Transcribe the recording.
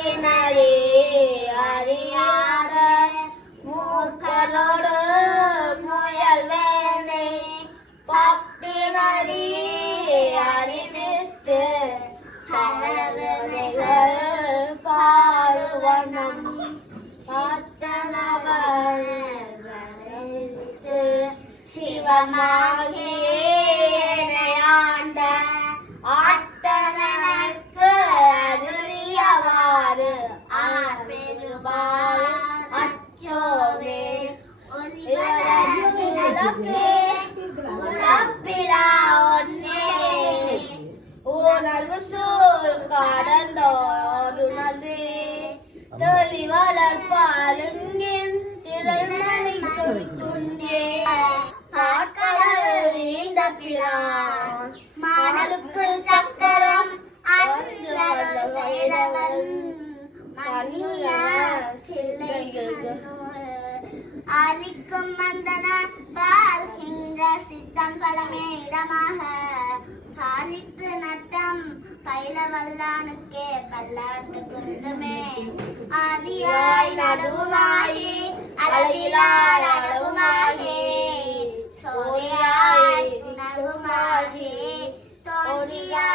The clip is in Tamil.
பத்தினரே அறியாத மூர்க்கரோடு முயல்வேனை பத்தினரே அறிவித்து கலவனைகள் பாடுவனம் பத்தனவரைத்து சிவமாகி ஆண்ட ஆட்டனக்கு அறியவாறு ஆர்பெருபாய் அச்சோவே உலப்பிலா ஒன்னே உணர்வு சூழ் கடந்தோருணர்வே தொலி வளர்ப்பாலுங்கின் திறனை துண்டே ஆட்கள இந்த பிரான் மானலுக்கு சக்கரம் அன்று செய்தவன் மணிய சில்லைகள் அளிக்கும் மந்தன வாழ்கின்ற சித்தம் பலமே இடமாக காலித்து நட்டம் பயில வல்லானுக்கே பல்லாண்டு குண்டுமே ஆதியாய் நடுவுமாயி அளவிலால் அளவுமாகி சோதியாய் உணவுமாகி தோழியாய்